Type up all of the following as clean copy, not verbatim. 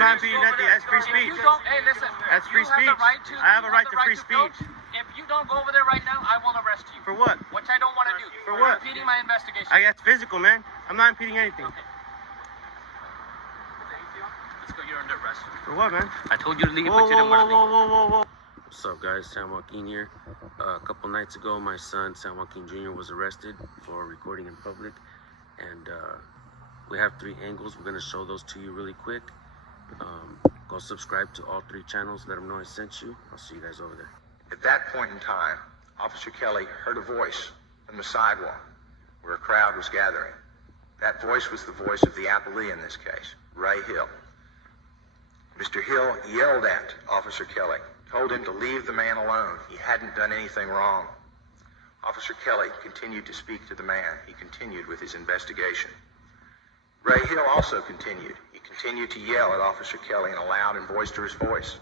not impeding nothing. That's free speech. Hey, listen. That's free speech. I have a right to free speech. If you don't go over there right now, I will arrest you. For what? Which I don't want to do. For what? Impeding my investigation. That's physical, man. I'm not impeding anything. Okay. Let's go. You're under arrest. For what, man? I told you to leave, but you didn't want to leave. Whoa. What's up, guys? San Joaquin here. A couple nights ago, my son, San Joaquin Jr., was arrested for recording in public. And we have 3 angles. We're going to show those to you really quick. Go subscribe to all 3 channels. Let them know I sent you. I'll see you guys over there. At that point in time, Officer Kelly heard a voice from the sidewalk where a crowd was gathering. That voice was the voice of the appellee in this case, Ray Hill. Mr. Hill yelled at Officer Kelly, told him to leave the man alone. He hadn't done anything wrong. Officer Kelly continued to speak to the man. He continued with his investigation. Ray Hill also continued. He continued to yell at Officer Kelly in a loud and boisterous voice.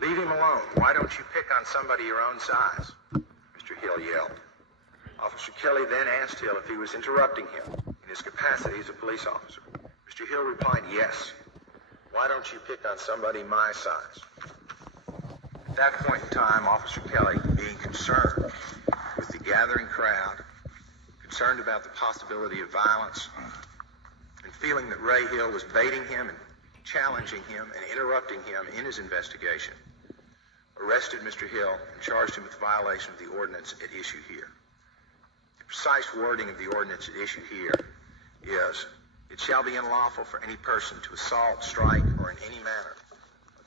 Leave him alone. Why don't you pick on somebody your own size? Mr. Hill yelled. Officer Kelly then asked Hill if he was interrupting him in his capacity as a police officer. Mr. Hill replied, yes. Why don't you pick on somebody my size? At that point in time, Officer Kelly, being concerned with the gathering crowd, concerned about the possibility of violence, and feeling that Ray Hill was baiting him and challenging him and interrupting him in his investigation, arrested Mr. Hill and charged him with violation of the ordinance at issue here. The precise wording of the ordinance at issue here is, it shall be unlawful for any person to assault, strike, or in any manner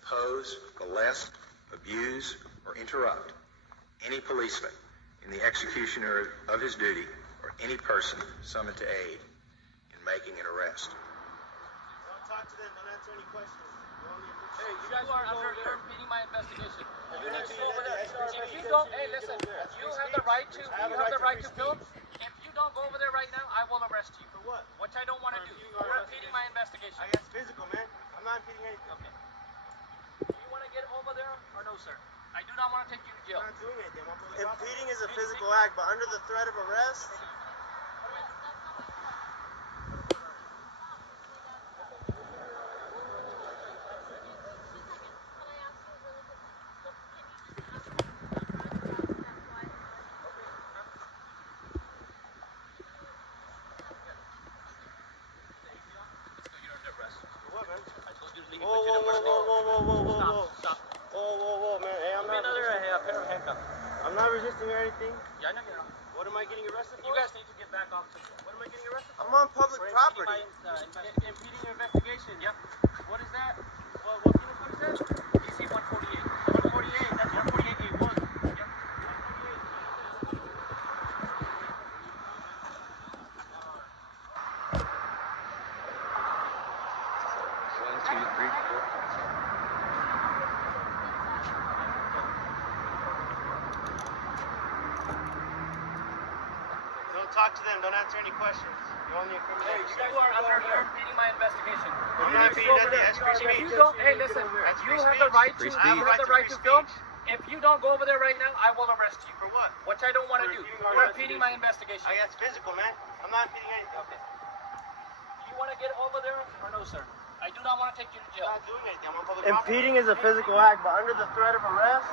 oppose, molest, abuse, or interrupt any policeman in the execution of his duty or any person summoned to aid in making an arrest. Don't talk to them. Don't answer any questions. Hey, you guys are impeding my investigation. You need to go over there. If you don't, hey, listen. You have the right to. You have the right to film. If you don't go over there right now, I will arrest you. For what? Which I don't want to do. You're impeding my investigation. That's physical, man. I'm not impeding anything. Okay. Do you want to get over there or no, sir? I do not want to take you to jail. I'm not doing anything. Impeding is a physical act, but under the threat of arrest. Whoa, man. Hey, I'm not I'm not resisting or anything. Yeah, I know you're not. What am I getting arrested for? You guys need to get back off. What am I getting arrested for? I'm on public property. Impeding your investigation. Yep. What is that? What penal code is that? DC 148. 148. That's 148A1. Yep. 1, 2, 3, 4. Don't talk to them. Don't answer any questions. You're only incriminating. You guys are impeding my investigation. I'm not impeding nothing. That's free speech. If you don't, hey, listen. You have the right to. You have the right to film. If you don't go over there right now, I will arrest you. For what? Which I don't want to do. You're impeding my investigation. That's physical, man. I'm not impeding anything. Okay. Do you want to get over there or no, sir? I do not want to take you to jail. I'm not doing anything. I'm on public property. Impeding is a physical act, but under the threat of arrest.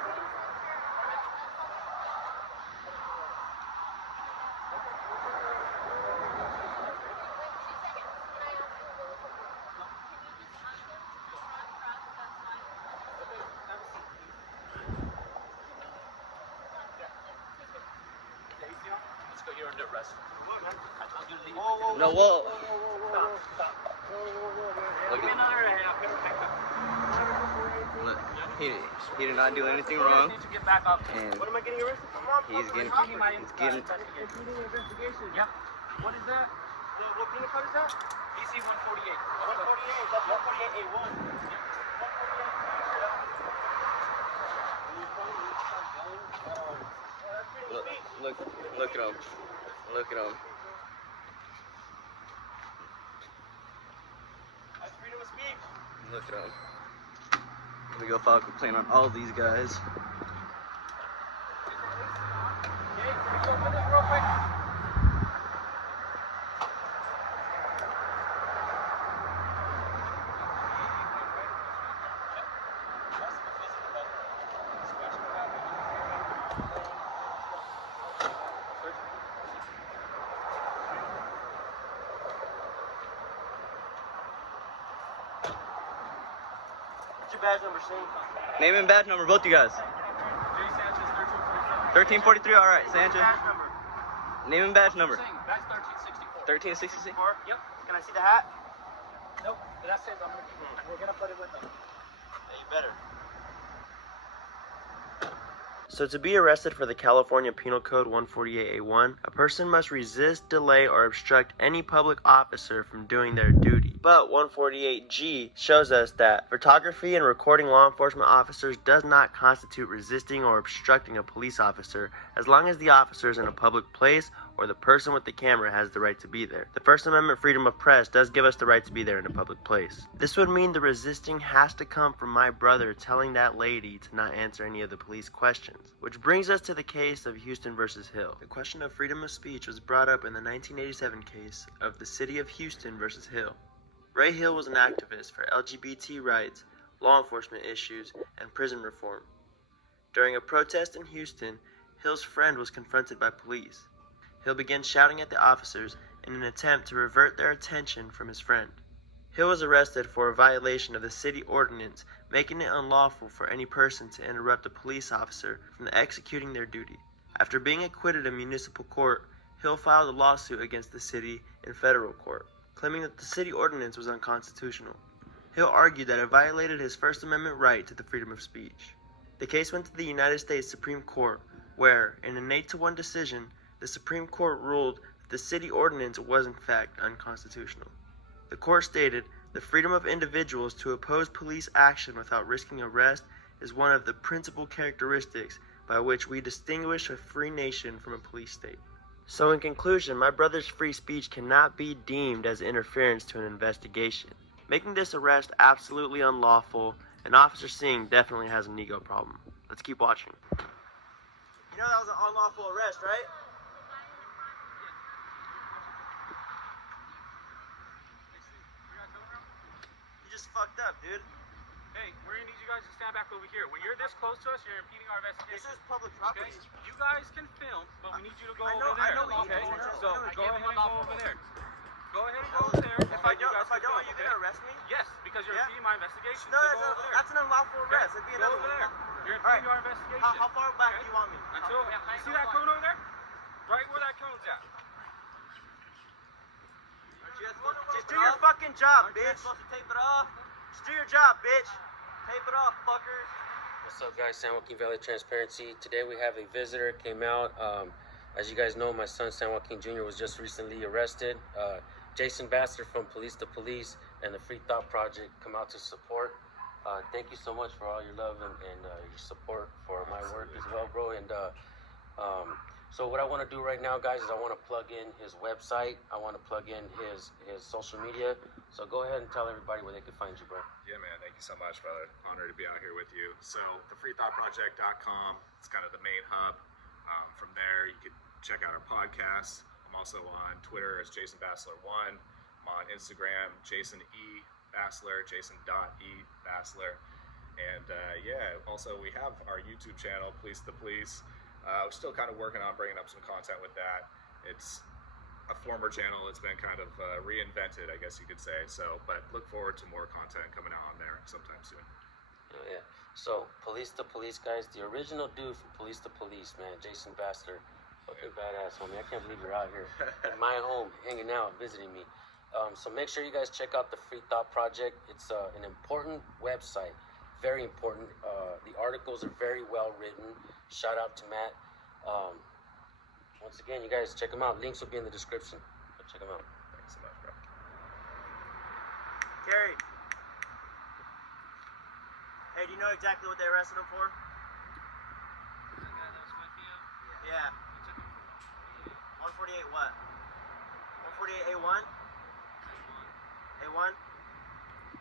Let's go. You're under arrest. I told you to leave. No, whoa. Stop. Look Give me at another haircut. Look, he did not do anything You guys wrong. need to get back off. And What am I getting arrested for? I'm on he's public getting, property. he's getting, Impeding investigation. Yep. What is that? What penal code is that? DC 148. 148. That's 148A1. look at him. Look at him. That's freedom of speech. Look at him. We go file a complaint on all these guys. Okay, can we go over this real quick? your badge number, Shane? Name and badge number, both you guys. 1343, alright, Sanchez. Name and badge number. That's 1364. 1366? Yep. Can I see the hat? Nope. That's it. We're gonna put it with them. Yeah, you better. So to be arrested for the California Penal Code 148A1, a person must resist, delay, or obstruct any public officer from doing their duty. But 148G shows us that photography and recording law enforcement officers does not constitute resisting or obstructing a police officer as long as the officer is in a public place or the person with the camera has the right to be there. The First Amendment freedom of press does give us the right to be there in a public place. This would mean the resisting has to come from my brother telling that lady to not answer any of the police questions. Which brings us to the case of Houston versus Hill. The question of freedom of speech was brought up in the 1987 case of the city of Houston versus Hill. Ray Hill was an activist for LGBT rights, law enforcement issues, and prison reform. During a protest in Houston, Hill's friend was confronted by police. Hill began shouting at the officers in an attempt to divert their attention from his friend. Hill was arrested for a violation of the city ordinance, making it unlawful for any person to interrupt a police officer from executing their duty. After being acquitted in municipal court, Hill filed a lawsuit against the city in federal court, claiming that the city ordinance was unconstitutional. Hill argued that it violated his First Amendment right to the freedom of speech. The case went to the United States Supreme Court, where, in an 8-1 decision, the Supreme Court ruled that the city ordinance was in fact unconstitutional. The court stated, the freedom of individuals to oppose police action without risking arrest is one of the principal characteristics by which we distinguish a free nation from a police state. So in conclusion, my brother's free speech cannot be deemed as interference to an investigation, making this arrest absolutely unlawful, and Officer Singh definitely has an ego problem. Let's keep watching. You know that was an unlawful arrest, right? You just fucked up, dude. Hey, we're gonna need you guys to stand back over here. When you're this close to us, you're impeding our investigation. This is public property. Okay? You guys can film, but we need you to go I know over there. what you Okay? do. So I go gave ahead him and go unlawful over there. Go ahead and go Oh, over there. If I don't, are you gonna arrest me? Yes, because you're Yeah. impeding my investigation. No, so go over there. that's an unlawful arrest. It'd be Go another over one. there. You're All right. impeding our investigation. How far back Okay? do you want me? Until you see that cone over there? Right where that cone's at. Just do your fucking job, bitch. Supposed to tape it off. Just do your job, bitch. Tape it off, fuckers. What's up, guys? San Joaquin Valley Transparency. Today we have a visitor came out. As you guys know, my son San Joaquin Jr. was just recently arrested. Jason Bassler from Police to Police and the Free Thought Project come out to support. Thank you so much for all your love and your support for my work as well, bro. And so what I want to do right now, guys, is I want to plug in his website. I want to plug in his social media. So go ahead and tell everybody where they can find you, bro. Yeah, man, thank you so much, brother. Honored to be out here with you. So, thefreethoughtproject.com, it's kind of the main hub. From there, you can check out our podcasts. I'm also on Twitter as Jason Bassler1. I'm on Instagram, Jason E. Bassler, Jason.E. Bassler. And yeah, also we have our YouTube channel, Police to Police. We're still kind of working on bringing up some content with that. It's a former channel. It's been kind of reinvented, I guess you could say. So, but look forward to more content coming out on there sometime soon. Oh, yeah. So, Police to Police, guys. The original dude from Police to Police, man. Jason Bassler. Fucking badass, homie. I can't believe you're out here at my home, hanging out, visiting me. So make sure you guys check out the Free Thought Project. It's an important website. Very important. The articles are very well written. Shout out to Matt. Once again, you guys check them out. Links will be in the description. So check them out. Thanks so much, bro. Gary. Hey, do you know exactly what they arrested him for? The guy that was with you? Yeah. You took him for 148 what? 148 A1? A1?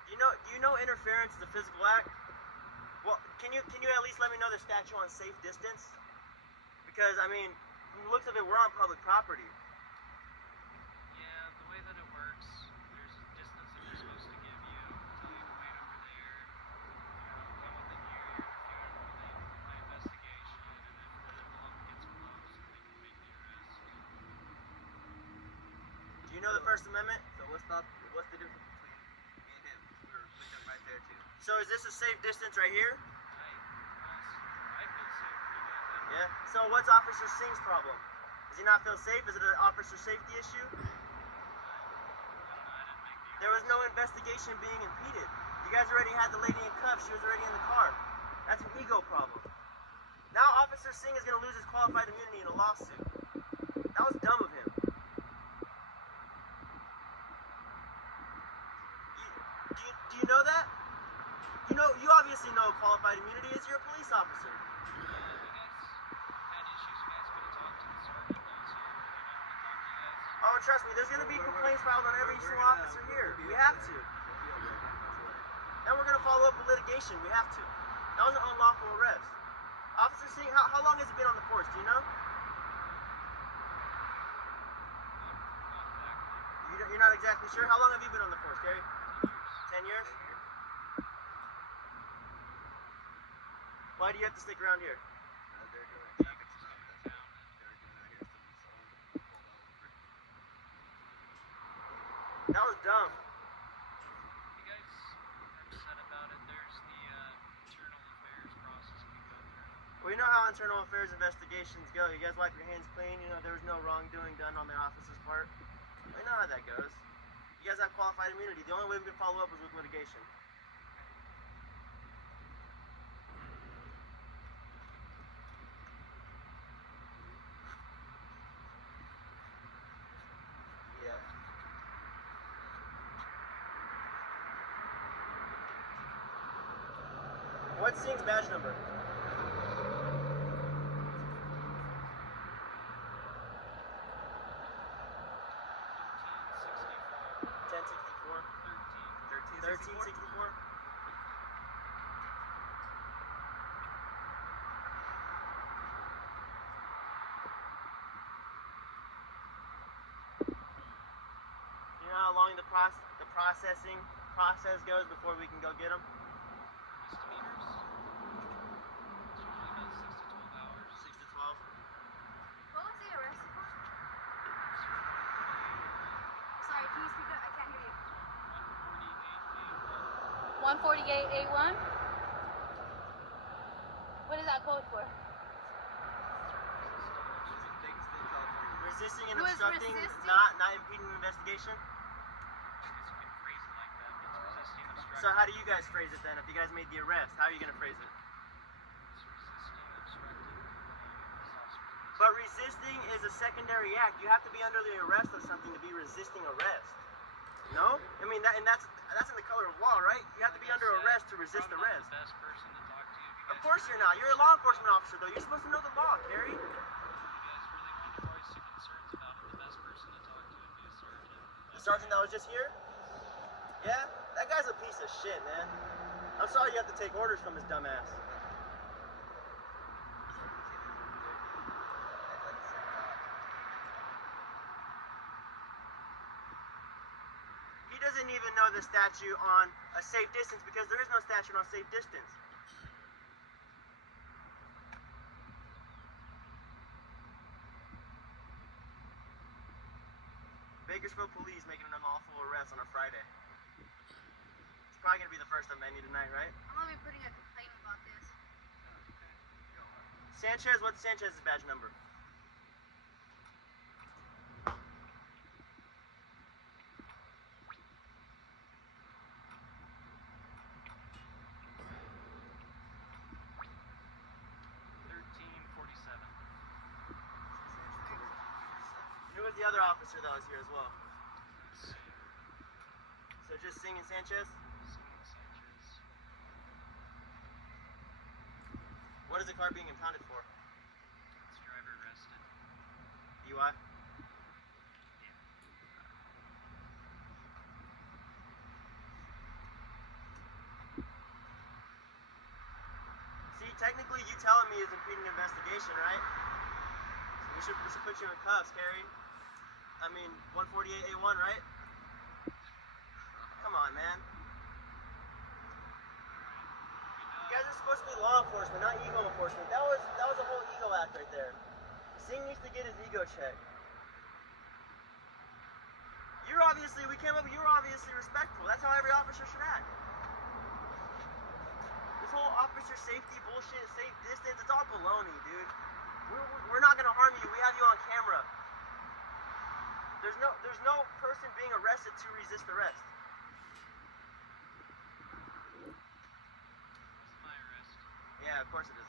Do you know interference is a physical act? Well, can you at least let me know the statute on safe distance? Because I mean, from the looks of it, we're on public property. Yeah, the way that it works, there's a distance that they're supposed to give you, tell you to wait over there, come within here, you're interfering with my investigation, and if the bump gets close, then we can make the arrest. Do you know the First Amendment? So what's the difference between me and him? We were thinking right there too. So is this a safe distance right here? I feel safe with you guys. Yeah. So what's Officer Singh's problem? Does he not feel safe? Is it an officer safety issue? I don't know. I didn't make the There was no investigation being impeded. You guys already had the lady in cuffs. She was already in the car. That's an ego problem. Now Officer Singh is going to lose his qualified immunity in a lawsuit. That was dumb of him. Do you know that? You obviously know qualified immunity is. You're a police officer. You guys had issues. You guys could have talked to the sergeant that was here. He might want to talk to you guys. Oh, trust me, there's going to be complaints filed on every single officer here. We have to. And we're going to follow up with litigation. We have to. That was an unlawful arrest. Officer Singh, how long has he been on the force? Do you know? You're not exactly sure? How long have you been on the force, Gary? 10 years? Why do you have to stick around here? They're doing traffic stuff. That's what they're doing out here. Someone pulled over. That was dumb. You guys are upset about it. There's the internal affairs process we go through. Well, you know how internal affairs investigations go. You guys wipe your hands clean. You know there was no wrongdoing done on the officer's part. We know how that goes. You guys have qualified immunity. The only way we can follow up is with litigation. Yeah. What's Singh's badge number? 1364. You know how long the processing process goes before we can go get them? Misdemeanors? It's usually about 6 to 12 hours. 6 to 12. What was he arrested for? Sorry, can you speak up? I can't hear you. 148A1? What is that code for? Resisting and Who is obstructing, resisting? not impeding an investigation. I guess you can phrase it like that. It's resisting obstruction. So how do you guys phrase it then? If you guys made the arrest, how are you gonna phrase it? It's resisting obstructing this officer's But resisting is a secondary act. You have to be under the arrest of something to be resisting arrest. No? I mean that's in the color of law, right? You have to be under arrest to resist I'm arrest. not the best person to talk to. You Of guys course you're not. You're a law enforcement officer though. You're supposed to know the law, Carrie. You guys really want to voice your concerns about it. The best person to talk to would be a sergeant. The sergeant that was just here? Yeah? That guy's a piece of shit, man. I'm sorry you have to take orders from his dumb ass. He doesn't even know the statute on a safe distance because there is no statute on safe distance. Bakersfield police making an unlawful arrest on a Friday. It's probably gonna be the first of many tonight, right? I'm gonna be putting a complaint about this. Sanchez, what's Sanchez's badge number? Who was the other officer that was here as well? So just Singh and Sanchez? What is the car being impounded for? It's driver arrested. DUI? See, technically you telling me is impeding an investigation, right? So we should put you in cuffs, Carrie. I mean, 148A1, right? Come on, man. You guys are supposed to be law enforcement, not ego enforcement. That was a whole ego act right there. Singh needs to get his ego checked. We were obviously respectful. That's how every officer should act. whole officer safety bullshit, safe distance, it's all baloney, dude. We're not gonna harm you. We have you on camera. There's no person being arrested to resist arrest. It's my arrest. Yeah, of course it is.